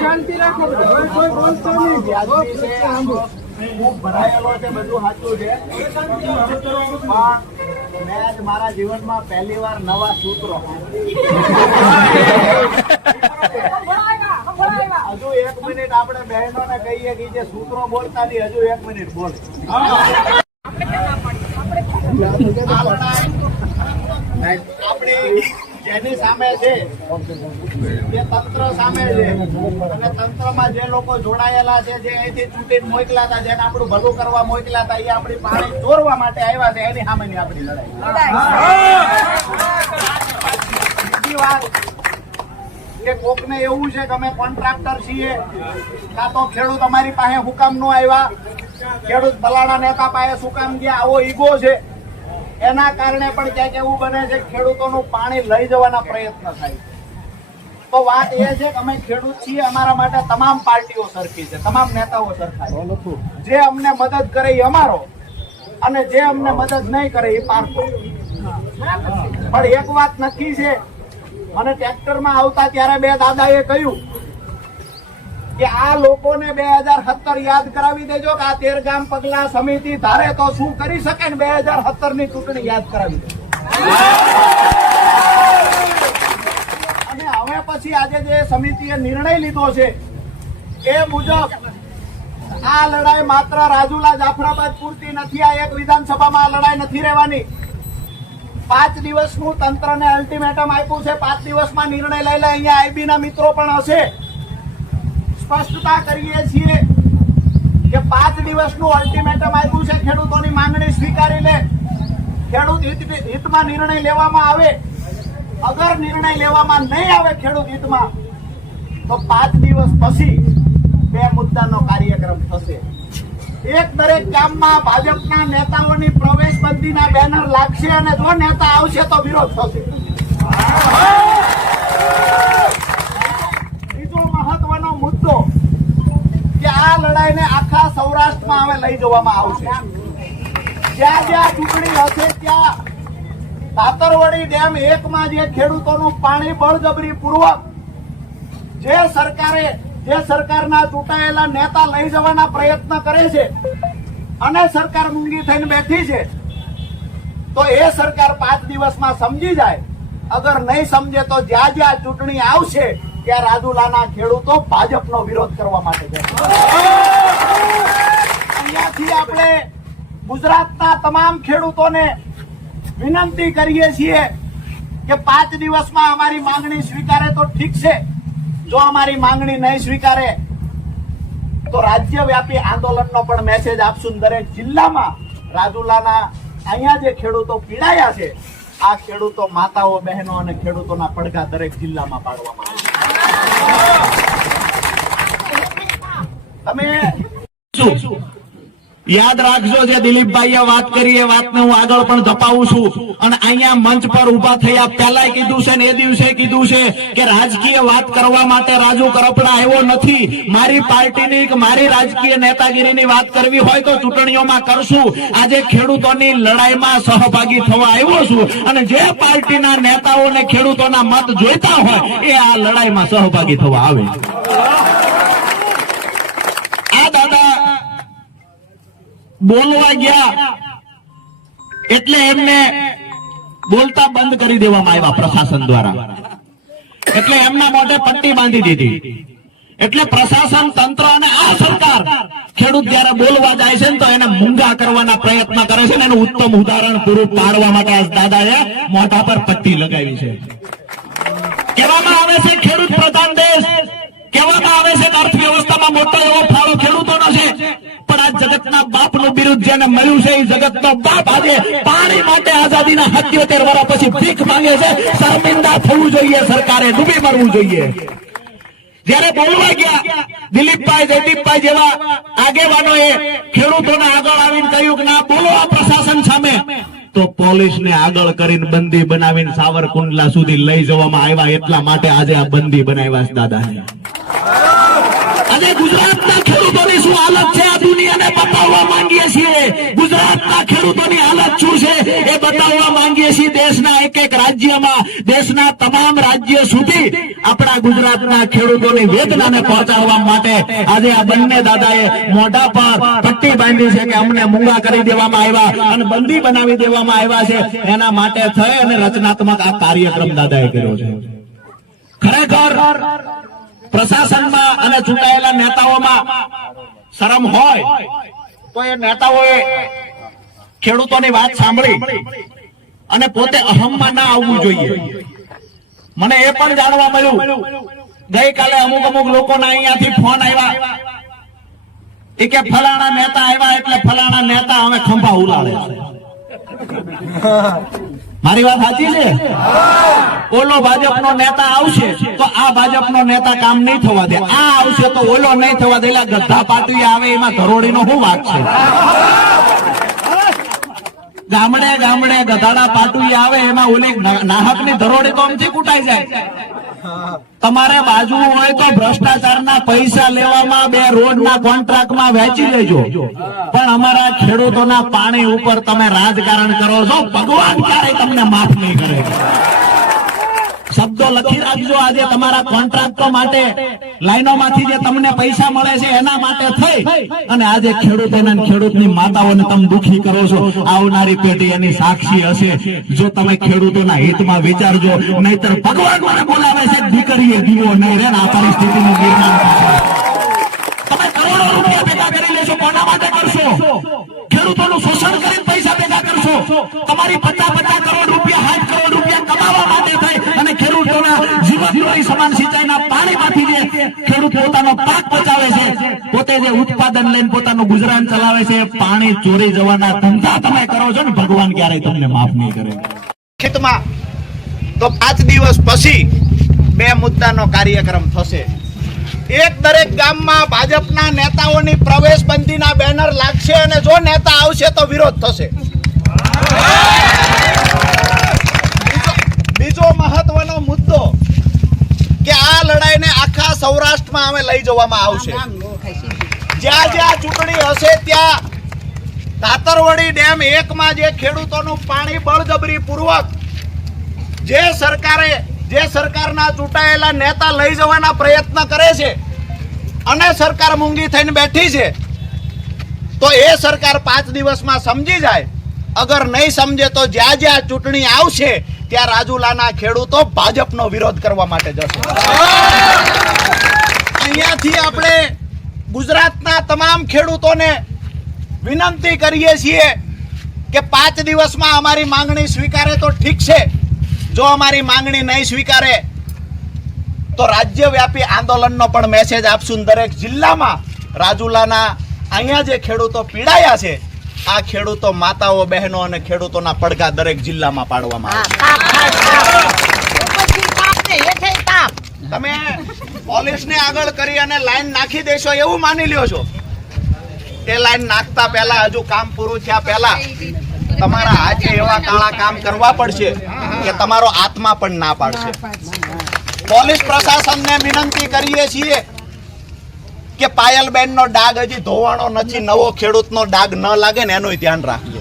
શાંતિ રાખો, કોઈ બોલતો નહીં. ખૂબ ભરાયેલો છે, બધું સાચું છે, પણ મેં આજ મારા જીવનમાં પહેલી વાર નવા સૂત્રો હજુ 1 મિનિટ આપણે બહેનોને કહીએ કે જે સૂત્રો બોલતા નહીં, હજુ 1 મિનિટ બોલે. આપણી જેની સામે છે, જે તંત્ર સામે છે, અને તંત્રમાં જે લોકો જોડાયેલા છે, જે અહીંથી ચૂંટીને મોકલા હતા, જેને આપણું ભલું કરવા મોકલા હતા, એ આપણી પાણી ચોરવા માટે આવ્યા છે, એની સામેની આપણી લડાઈ. બીજી વાત કે કોકને એવું છે કે અમે કોન્ટ્રાક્ટર છીએ, કાં તો ખેડૂત અમારી પાસે હું કામ નો આવ્યા, ખેડૂત ફલાણા નેતા પાસે શું કામ ગયા, આવો ઈગો છે. એના કારણે પણ ક્યાંક એવું બને છે ખેડૂતોનું પાણી લઈ જવાના પ્રયત્ન થાય. તો વાત એ છે કે અમે ખેડૂત છીએ, અમારા માટે તમામ પાર્ટીઓ સરખી છે, તમામ નેતાઓ સરખા છે. જે અમને મદદ કરે એ અમારો, અને જે અમને મદદ નહીં કરે એ પારકો. પણ એક વાત નક્કી છે, મને ટ્રેક્ટરમાં આવતા ત્યારે બે દાદાએ કહ્યું કે આ લોકોને 2017 યાદ કરાવી દેજો કે આ 13 ગામ પગલા સમિતિ ધારે તો શું કરી શકે ને 2017 ની ચૂંટણી યાદ કરાવી દેજો. અને હવે પછી આજે જે સમિતિએ નિર્ણય લીધો છે એ મુજબ આ લડાઈ માત્ર રાજુલા જાફરાબાદ પૂરતી નથી. આ એક વિધાનસભામાં આ લડાઈ નથી રહેવાની. 5 દિવસનું તંત્રને અલ્ટિમેટમ આપ્યું છે. 5 દિવસમાં નિર્ણય લઈ લે. અહીંયા આઈબી ના મિત્રો પણ હશે. સ્પષ્ટતા કરીએ છીએ કે 5 દિવસનું અલ્ટિમેટમ આપ્યું છે. ખેડૂતોની માંગણી સ્વીકારી લે, ખેડૂત હિતમાં નિર્ણય લેવામાં આવે. અગર નિર્ણય લેવામાં નહીં આવે ખેડૂત હિતમાં, તો 5 દિવસ પછી 2 મુદ્દાનો કાર્યક્રમ થશે. એક દરેક ગામમાં ભાજપના નેતાઓની પ્રવેશબંધીના બેનર લાગશે, અને જો નેતા આવશે તો વિરોધ થશે. બીજો મહત્વનો મુદ્દો કે આ લડાઈને આખા સૌરાષ્ટ્રમાં હવે લઈ જવામાં આવશે. જ્યાં જ્યાં ચૂંટણી હશે ત્યાં તાતરવડી ડેમ 1 માં જે ખેડૂતોનું પાણી બળજબરી પૂર્વક જે સરકારના ચૂંટાયેલા નેતા લઈ જવાના પ્રયત્ન કરે છે, અને સરકાર મૂંગી થઈને બેઠી છે, તો એ સરકાર 5 દિવસમાં સમજી જાય. અગર નહીં સમજે તો જ્યાં જ્યાં ચૂંટણી આવશે ત્યાં રાજુલાના ખેડૂતો ભાજપનો વિરોધ કરવા માટે છે. અહીંયાથી આપણે ગુજરાતના તમામ ખેડૂતોને વિનંતી કરીએ છીએ કે 5 દિવસમાં અમારી માંગણી સ્વીકારે તો ઠીક છે. જો અમારી માંગણી નહીં સ્વીકારે તો રાજ્યવ્યાપી આંદોલનનો પણ મેસેજ આપશું. દરેક જિલ્લામાં રાજુલાના અહીંયા જે ખેડૂતો પીડાયા છે, આ ખેડૂતો માતાઓ, બહેનો અને ખેડૂતોના પડઘા દરેક જિલ્લામાં પાડવામાં આવે. તમે યાદ રાખજો, જે દિલીપભાઈએ વાત કરી એ વાતને હું આગળ પણ ધપાવું છું. અને અહીંયા મંચ પર ઉભા થયા પહેલા કીધું છે ને એ દિવસે કીધું છે કે રાજકીય વાત કરવા માટે રાજુ કરપડા આવ્યો નથી. મારી પાર્ટીની કે મારી રાજકીય નેતાગીરીની વાત કરવી હોય તો ચૂંટણીઓમાં કરશું. આજે ખેડૂતોની લડાઈમાં સહભાગી થવા આવ્યો છું, અને જે પાર્ટીના નેતાઓને ખેડૂતોના મત જોઈતા હોય એ આ લડાઈમાં સહભાગી થવા આવે. આ દાદા બોલવા ગયા એટલે એમને બોલતા બંધ કરી દેવામાં આવ્યા પ્રશાસન દ્વારા. એટલે એમના મોઢે પટ્ટી બાંધી દીધી. એટલે પ્રશાસન, તંત્ર અને આ સરકાર ખેડૂત જયારે બોલવા જાય છે ને તો એને મૂંગા કરવાના પ્રયત્ન કરે છે ને એનું ઉત્તમ ઉદાહરણ પૂરું પાડવા માટે આ દાદાએ મોઢા પર પટ્ટી લગાવી છે. કહેવામાં આવે છે ખેડૂત પ્રધાન દેશ, કહેવામાં આવે છે કે અર્થવ્યવસ્થામાં મોટો એવો ફાળો ખેડૂતોનો છે. પણ આ જગતના બાપનું બિરુદ જેને મળ્યું છે એ જગતનો બાપ આજે પાણી માટે આઝાદીના 77 વર્ષ પછી ભીખ માંગે છે. શર્મિંદા થવું જોઈએ, સરકારે ડૂબી મરવું જોઈએ. જયારે બોલવા ગયા દિલીપભાઈ, જયદીપભાઈ જેવા આગેવાનોએ ખેડૂતોને આગળ આવીને કહ્યું કે ના બોલો આ પ્રશાસન સામે, તો પોલીસને આગળ કરીને બંદી બનાવીને સાવરકુંડલા સુધી લઈ જવામાં આવ્યા. એટલા માટે આજે આ બંદી બનાવ્યા છે દાદાને. આજે ગુજરાતના ખેડૂતોની શું હાલત છે આ દુનિયાને બતાવવા માંગીએ છીએ. ગુજરાતના ખેડૂતોની હાલત શું છે એ બતાવવા માંગીએ છીએ. દેશના એક એક રાજ્યમાં, દેશના તમામ રાજ્યો સુધી આપણા ગુજરાતના ખેડૂતોની વેદનાને પહોંચાડવા માટે આજે આ બંને દાદાએ મોઢા પર પટ્ટી બાંધી છે કે અમને મૂંગા કરી દેવામાં આવ્યા અને બંદી બનાવી દેવામાં આવ્યા છે. એના માટે થઈ અને રચનાત્મક આ કાર્યક્રમ દાદાએ કર્યો છે. ખરેખર પ્રશાસનમાં અને ચૂંટાયેલા નેતાઓમાં શરમ હોય તો એ નેતાઓએ ખેડૂતોની વાત સાંભળી અને પોતે અહમમાં ના આવવું જોઈએ. મને એ પણ જાણવા મળ્યું ગઈકાલે અમુક લોકોના અહીંયાથી ફોન આવ્યા એ કે ફલાણા નેતા આવ્યા એટલે ફલાણા નેતા હવે ખંભા ઉલાળે છે. મારી વાત સાચી છે? ઓલો ભાજપનો નેતા આવશે તો આ ભાજપનો નેતા કામ નહીં થવા દે, આ આવશે તો ઓલો નહીં થવા દે. ગધા પાટી આવે એમાં ધરોડીનો શું વાત છે? ગામડે ગામડે ગધાડા પાટુઈ આવે એમાં ઓલી નાહકની ધરોડી તો આમથી કૂટાઈ જાય. તમારે બાજુ હોય તો ભ્રષ્ટાચારના પૈસા લેવામાં 2 રોડના કોન્ટ્રાક્ટમાં વેચી લેજો, પણ અમારા ખેડૂતોના પાણી ઉપર તમે રાજકારણ કરો છો, ભગવાન ક્યારેય તમને માફ નહીં કરે. શબ્દો લખી રાખજો. આજે તમારા કોન્ટ્રાક્ટો માટે લાઈનોમાંથી જે તમને પૈસા મળે છે એના માટે થઈ અને આજે ખેડૂતોને ખેડૂતની માતાઓને તમે દુખી કરો છો. આવનારી પેઢી એની સાક્ષી હશે. જો તમે ખેડૂતોના હિતમાં વિચારજો, નહીતર ભગવાન મને બોલાવે છે દીકરીએ દીવો નહીં રે. આ પરિસ્થિતિનું નિર્માણ થશે. તમે કરોડો રૂપિયા ભેગા કરી લેશો, કોના માટે કરશો? ખેડૂતોનું શોષણ કરીને પૈસા ભેગા કરશો. તમારી 50 કરોડ રૂપિયા 60 કરોડ રૂપિયા કમાવા માટે થઈ અને ખેડૂતોના જીવનની સમાન સિંચાઈના પાણીમાંથી જે ખેડૂત પોતાનો પાક બચાવે છે, પોતે જે ઉત્પાદન લઈને પોતાનું ગુજરાન ચલાવે છે, પાણી ચોરી જવાના ધંધા તમે કરો છો ને, ભગવાન ક્યારેય તમને માફ નહીં કરે. ખેતમાં તો 5 દિવસ પછી 2 મુદ્દાનો કાર્યક્રમ થશે. એક દરેક ગામમાં ભાજપના નેતાઓની પ્રવેશબંધીના બેનર લાગશે અને જો નેતા આવશે તો વિરોધ થશે. બીજો મહત્વનો મુદ્દો કે આ લડાઈને આખા સૌરાષ્ટ્રમાં અમે લઈ જવામાં આવશે. જ્યાં જ્યાં ચૂંટણી હશે ત્યાં તાતરવડી ડેમ 1 માં જે ખેડૂતોનું પાણી બળજબરી પૂર્વક જે સરકારના ચૂંટાયેલા નેતા લઈ જવાના પ્રયત્ન કરે છે અને સરકાર મૂંગી થઈને બેઠી છે, તો એ સરકાર 5 દિવસમાં સમજી જાય. અગર નહીં સમજે તો જ્યાં જ્યાં ચૂંટણી આવશે ત્યાં રાજુલાના ખેડૂતો ભાજપનો વિરોધ કરવા માટે જશે. અહીંયાથી આપણે ગુજરાતના તમામ ખેડૂતોને વિનંતી કરીએ છીએ કે 5 દિવસમાં અમારી માંગણી સ્વીકારે તો ઠીક છે. જો અમારી માંગણી નહીં સ્વીકારે તો રાજ્યવ્યાપી આંદોલનનો પણ મેસેજ આપશું. દરેક જિલ્લામાં રાજુલાના અહીંયા જે ખેડૂતો પીડાયા છે, આ ખેડૂતો માતાઓ, બહેનો અને ખેડૂતોના પડઘા દરેક જિલ્લામાં પાડવામાં આવશે. તમે પોલીસને આગળ કરી અને લાઈન નાખી દેશો એવું માની લ્યો છો. તે લાઈન નાખતા પહેલા, હજુ કામ પૂરું થયા પહેલા તમારા હાથે એવા કાળા કામ કરવા પડશે કે તમારો આત્મા પણ ના પાડશે. પોલીસ પ્રશાસનને વિનંતી કરીએ છીએ કે પાયલબેનનો ડાઘ હજી ધોવાણો નથી, નવો ખેડૂતનો ડાઘ ન લાગે ને એનું ધ્યાન રાખજો.